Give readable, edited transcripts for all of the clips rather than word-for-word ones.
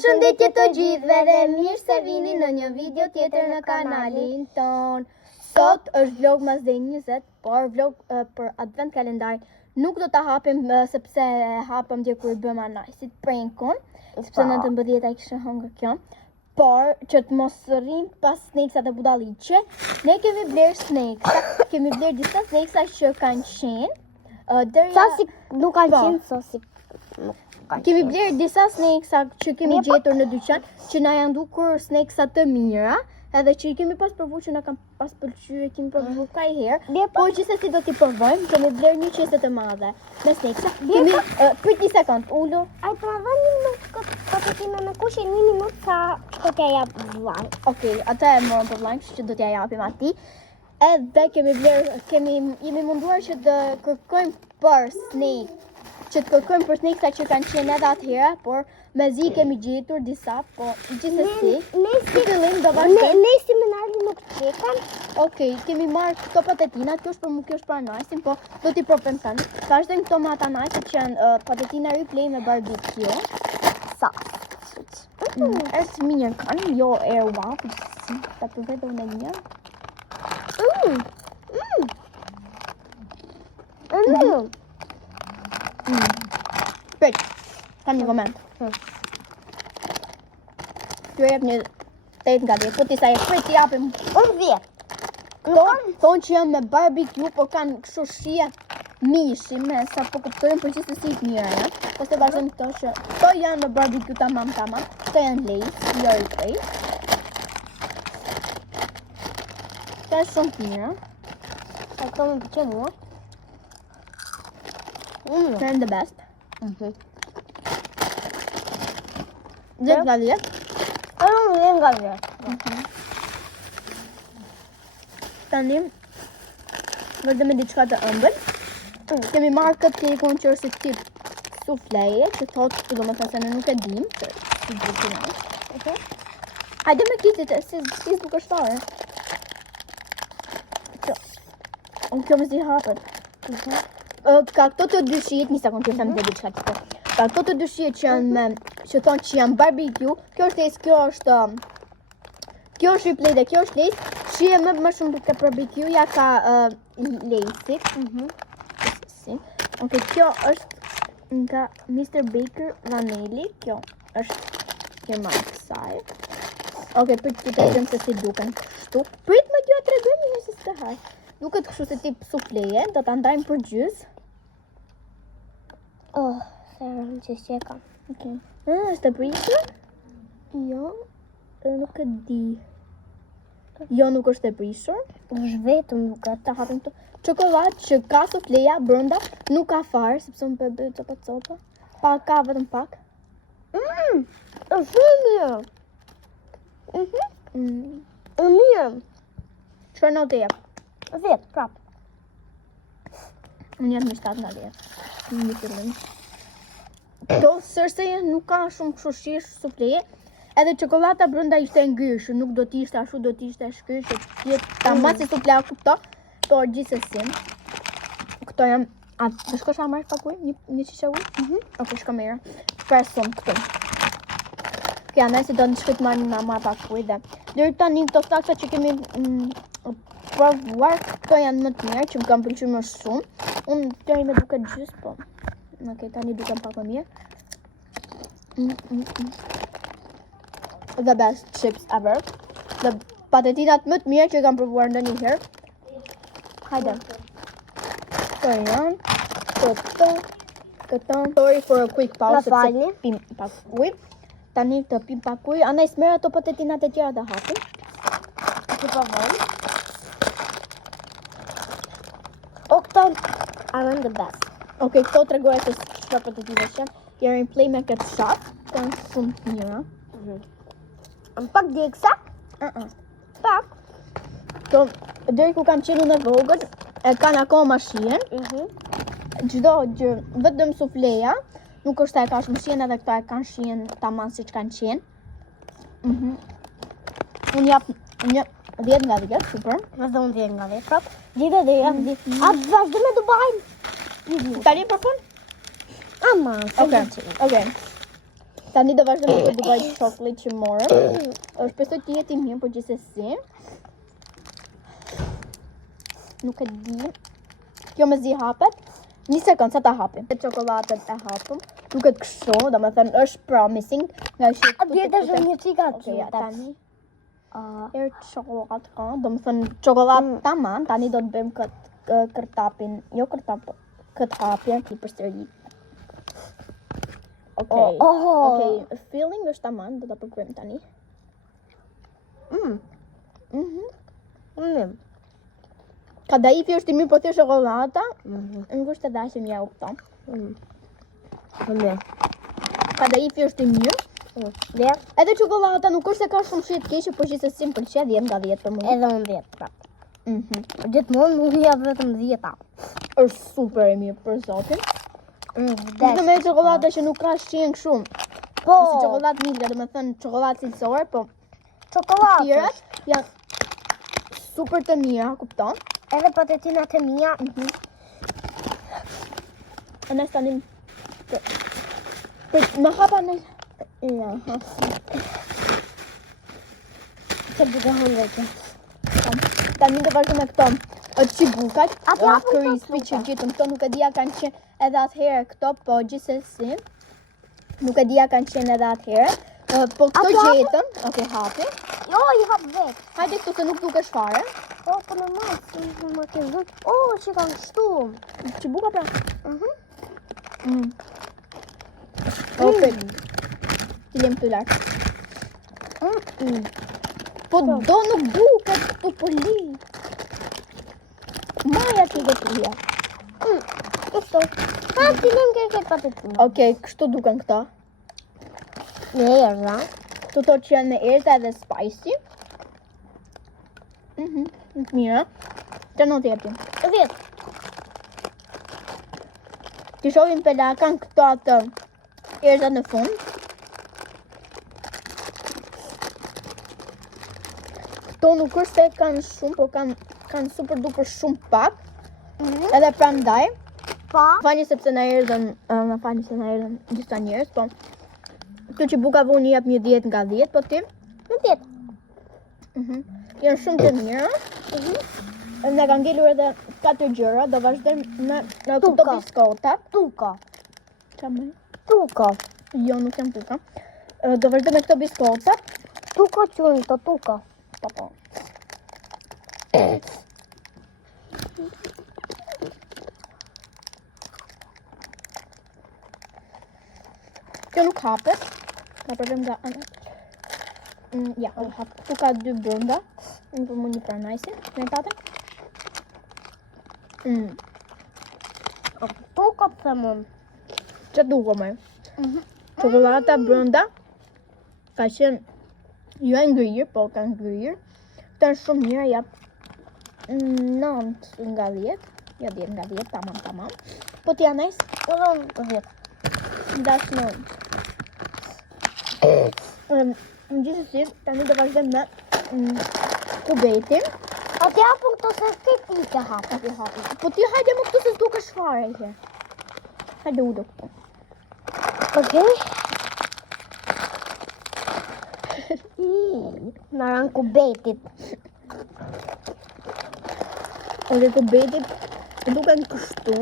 Përshëndetje të gjithëve dhe mirë se vini në një video tjetër në kanalin ton. Sot është vlog mas dhe 20, por vlog për advent kalendar nuk do ta hapim sepse hapëm dje kur bëm anajsit prankun, sepse në 19 kishte hëngër kjo. Por që të mos rrim pas snakesat e budalliqe, ne kemi bler snakesa, kemi bler disa snakesa që kanë qenë. Sosik nuk kanë qenë sosik. Kemi bler disa snakesa që kemi gjetur në dyqan, që na janë dukur snakesa të mira, edhe që i kemi pas provuar që na kanë pas pëlqyer, kemi provuar kaq herë. Po gjithsesi do t'i provojmë, kemi bler një qese të madhe me snakesa. Kemi prit një sekond, ulu. Ai provon një minutë këtë time me kushin 1 minutë sa do t'ja jap vllai. Okej, atë e morëm për vllajin, kështu që do t'ja japim atij. Edhe kemi bler, jemi munduar që të kërkojmë për snake. Që të kërkojmë për snakesa që kanë qenë edhe atëherë, por mezi kemi gjetur disa, po gjithsesi. Ne si fillim do vazhdojmë. Ne si menali nuk çekan. Okej, kemi marrë këto patatina, kjo është për mua, kjo është për anajsin, po do t'i provojmë tani. Vazhdojmë këto me anajsit që janë patatina replay me barbecue. Sa. Është mirë kanë, jo e wow, si ta provoj edhe unë një. Prit, kam një koment. Kjo jep një 8 nga 10, po t'i sa e prit t'i japim 10. Thonë që janë me barbecue, po kanë kështu shije mishi me sa po kuptojmë, për gjithsesi të mira janë. Po se vazhdojmë këto që këto janë me barbecue tamam, këto janë Lay's, jo replay. Këto janë shumë të mira. Këto më pëlqen mua. Këto janë the best. 10 nga 10. Unë nga 10. Tani, vazhdo me diçka të ëmbël. Kemi marrë këtë kekun që është tip sufleje, që thotë, do më thënë se ne nuk e dim, që si gjithë në. Hajde me kitit, si Facebook është fare. Kjo më zi hapët. Ka këto të dyshiet, një sekund që them dhe diçka të të. Ka këto të dyshiet që janë me, që thonë që janë barbecue, kjo është Lay's, kjo është replay dhe kjo është Lay's. Shije më shumë ka barbecue, ja ka Lay's-it. Okej, kjo është nga Mr. Baker Vanilli, kjo është firma e kësaj. Okej, prit të tregojmë se si duken kështu. Prit më t'ju tregojmë një se s'ka haj. Duket kështu se tip sufleje, do ta ndajmë për gjys. Serëm që s'jeka. Okej. Është e prishur? Jo, nuk e di. Jo, nuk është e prishur. Është vetëm duket. Ta hapim këtu. Çokoladë që ka sufleja brenda nuk ka fare, sepse unë po bëj copa. Pa ka vetëm pak. Është shumë mirë. Mirë. Çfarë notë jep? 10, prap. Unë jam 7 nga 10. Një fillim. Këto sërse nuk ka shumë kështu shish sufleje. Edhe çokolata brenda ishte ngyshur, nuk do t'ishte ashtu, do t'ishte shkryshur, jetë tamam si sufleja kupto, por gjithsesi. Këto janë, do shkosh a marrësh pak ujë, një shishe ujë? Okej, shko mirë. Person këtu. Kja nëse do në shkrit marrë pak ujë dhe. Deri tani këto snaksa që kemi provuar, këto janë më të mirë, që më kam pëlqyer më shumë. Unë deri me duket gjys, po. Okej, tani duken pak më mirë. The best chips ever. Dhe patatinat më të mirë që kam provuar ndonjëherë. Hajde. Këto janë. Këto. Sorry for a quick pause. Falni. Pim pak ujë. Tani të pim pak ujë. Andaj smerë ato patatinat e tjera të hapim. Që provojmë. Këto are the best. Okej, këto tregoja se çfarë patatina janë. Janë replay me ketchup. Kanë shumë të mira. Pak djegsa? Pak. Këto, deri ku kam qenë në vogël, e kanë akoma shijen. Çdo gjë, vetëm sufleja, nuk është e ka shumë shijen, edhe këto e kanë shijen tamam siç kanë qenë. Unë jap një 10 nga 10, super. Vazhdo unë 10 nga 10, prap. Gjithë dhe jam 10. Vazhdo me Dubai. Tani përpun? Ama, Okej. Tani do vazhdojmë të dugaj çokollit që morëm. Shpresoj të jetë i mirë, por gjithsesi. Nuk e di. Kjo mezi hapet. Një sekond, sa ta hapim. Çokoladën e hapëm. Duket kështu, domethënë është promising. Nga që Vjetë është një qikat. Okej, tani. Erë çokoladë, domethënë çokoladë tamam. Tani do të bëjmë këtë kërtapin, jo kërtap, këtë hapje përsëri. Okej. Okej, feeling është tamam, do ta përkrojmë tani. Kadaifi është i mirë, po të çokolata, ngushtë të dashëm ja u kupton. Kadaifi është i mirë. Dhe Edhe çokolata nuk është se ka shumë shit keqe, por gjithsesi më pëlqen 10 nga 10 për mua. edhe unë 10 pra. Gjithmonë nuk ja vetëm 10. Është super e mirë për zotin. Vetëm Dhe me çokolata që nuk ka shqen shumë. po, Si çokoladë Milka, domethënë çokoladë cilësore, po çokoladë. tjerat janë super të mira, kupton? Edhe patatinat e mia. Në tani më hapa në ja, Që duke hëndre që. tani do vazhdojmë me këto qibukat, Atë hapën crispy këto që gjithëm këto nuk e dija kanë qenë edhe atëherë këto, po gjithsesi nuk e dija kanë qenë edhe atëherë, po këto Atë hapën? gjetëm, okej hapi, Jo, i hap vetë. hajde këtu se nuk dukesh fare, O, po në masë, më ke zëtë. O, që kam shtu. qibuka pra, okej, ti lem të lartë, po do nuk duket këtu po li, maja që gëtuja. Kështu. Ha, ti lem ke këtë patatina. Okej, kështu duken këta. Ne erë, Këtu to që janë me erëza edhe spicy. Nuk mira. Që në të jepim. 10. Ti shohim pelakan këto atë erëza në fund. Këto nuk është se kanë shumë, po kanë super duper shumë pak. Edhe prandaj, Pa. fani sepse na erdhën, gjitha njerëz, po këtu që buka vuni jep një 10 nga 10, po ti? Në 10. Janë shumë të mira. Ne kanë ngelur edhe 4 gjëra, do vazhdojmë në këto Tuka. biskota. Tuka. Çamë? Tuka. Jo, nuk janë tuka. Do vazhdojmë me këto biskota. Tuka qënë të tuka. Po. Kjo nuk hapet. Ka përdojmë nga anë. Ja, o hap. Tu ka 2 brenda. Unë për më një pranajsi. Me tate. Tuka të themon. Që duko me? Çokolata brenda. Ka qenë jo e ngrirë, po ka ngrirë. Këta në shumë mirë, jap 9 nga 10. Jo 10 nga 10, tamam. Po t'ja nice. Edhe unë 10. Dash në në gjithësi, tani do vazhdojmë me kubetin. A ti hapën këto se ti ke hapë. Po ti hajde më këtu se s'duke shfare e ke. Hajde u do këtu. Okej. Në ranë kubetit. Edhe kubetit duken kështu.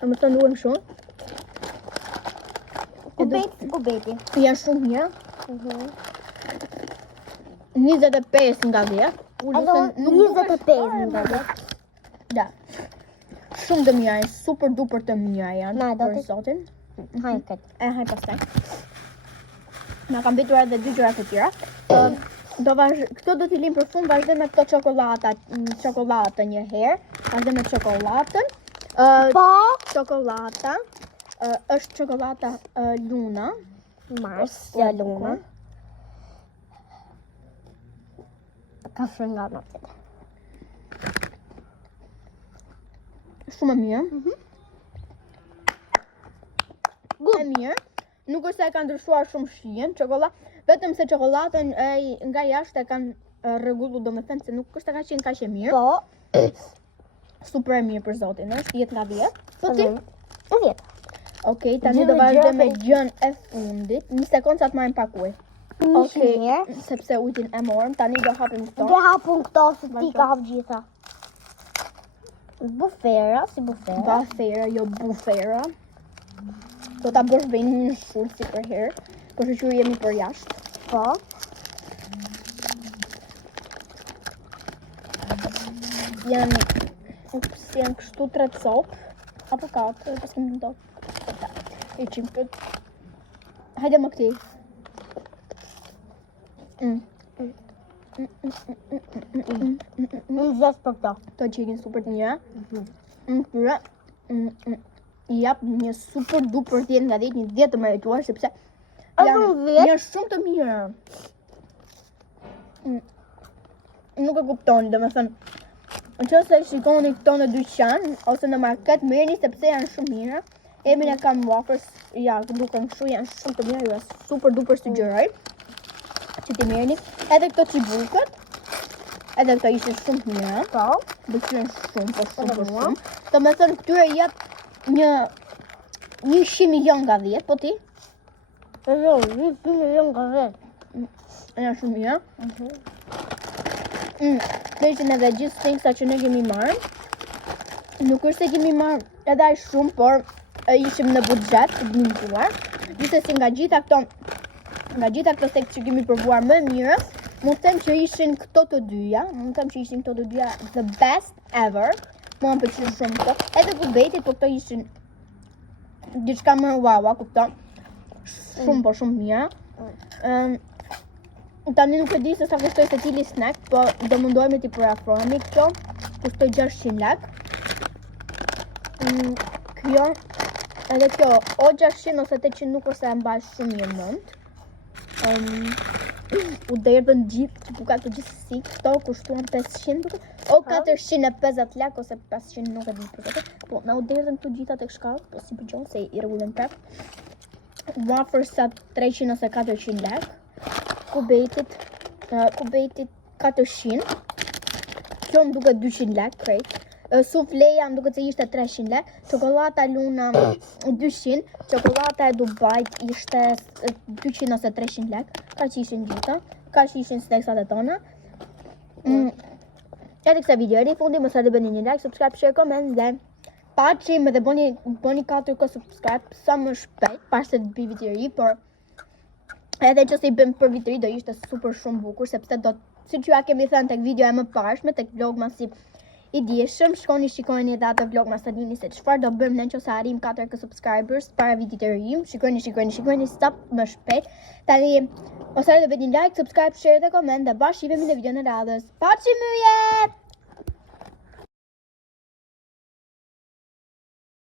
A më të duken shumë. Kubeti. Janë shumë mirë. 25 nga 10. Edhe unë 25 nga 10. Da. Shumë të mira, super duper të mira janë Na, do për të- zotin. Hajnë këtë. Haj pastaj. Na kam mbetur edhe 2 gjëra të tjera. Këto do t'i lim për fund, vazhdojmë me këto çokoladë një herë. Vazhdojmë me çokoladën. Po. Çokolata është çokolata Luna. Mars, ja luna. Ka shumë nga në tjetë. Shumë e mirë. E mirë. Nuk është se e kanë ndryshuar shumë shijen, vetëm se çokoladën nga jashtë e kanë rregullu, domethënë se nuk është e ka qenë kaq e mirë. Po. Super e mirë për zotin, është 10 nga 10. Po ti? 10. Okej, tani do vazhdoj me gjën e fundit. 1 sekond sa të marrim pak ujë. Okej, sepse ujin e morëm, tani do hapim këto. Do hapun këto se ti ka hap gjitha. Bufera, si bufera. Bafera, jo bufera. Do ta bësh venin në shurë si për herë, kështu që jemi për jashtë. Po. Janë kështu 3 copë, apo 4, pas kemi do. E qim këtë. Hajde më këti. Në zes për këto. To që jekin super të mira. Pyra, i jap një super duper 10 nga 10, një 10 të merituar, sepse janë shumë të mira. Nuk e kuptoni, domethënë, nëse shikoni këto në dyqan ose në market, merrni sepse janë shumë mira. Emrin e kam wafers, ja, duken kështu, janë shumë të mira, janë super duper sugjeroj. Që ti merrni. Edhe këto çibukët. Edhe këto ishin shumë të mira. Po. Bëjnë shumë, po shumë. Domethënë këtyre jep një 100 milion nga 10, po ti? Jo, 100 milion nga 10. Janë shumë mira. Të ishin edhe gjithë thingsa që ne kemi marrë. Nuk është se kemi marrë edhe aq shumë, por ishim në buxhet të limituar. Gjithsesi nga gjitha këto sekt që kemi provuar më mirë, mund të them që ishin këto të dyja, the best ever. Mua më pëlqen shumë këto. Edhe kubetit, po këto ishin diçka më wow, kupton? Shumë po shumë mira. Tani nuk e di se sa kushtoj se cili snack, po do mundohemi t'i përafrohemi këto. Kushtoj 600 lek. Kjo, edhe kjo, o 600 ose 800 nuk ose e mbaj shumë mirë mend. U derdhën gjithë, buka të gjithësi, këto kushtuan 500, o 450 lek ose 500, nuk e di për këtë. Po, na u derdhën të gjitha tek shkallë, po si përgjohë se i rrugën prap. Wafersat 300 ose 400 lek. Kubetit 400. Kjo më duket 200 lek, krejt. Sufleja më duket se ishte 300 lek. Çokolata Luna 200. Çokolata e Dubajt ishte 200 ose 300 lek. Kaq ishin gjitha. Kaq ishin snacksat e tona. Edhe kësa video e fundi, mos harroni bëni një like, subscribe, share, comment dhe paçim edhe bëni 4k subscribe sa më shpejt pas se të bëj video i ri, por edhe që se i bëm për vit të ri do ishte super shumë bukur, sepse do, siç ju kemi thënë tek video e mëparshme, tek vlogmasi i dieshëm, shikojeni edhe atë vlogmas të dini se çfarë do bëjmë ne nëse arrim 4k subscribers para vitit të ri. Shikojeni stop më shpejt. Tani mos harroni të bëni like, subscribe, share dhe comment dhe bashkë jemi në video në radhës. Paçim!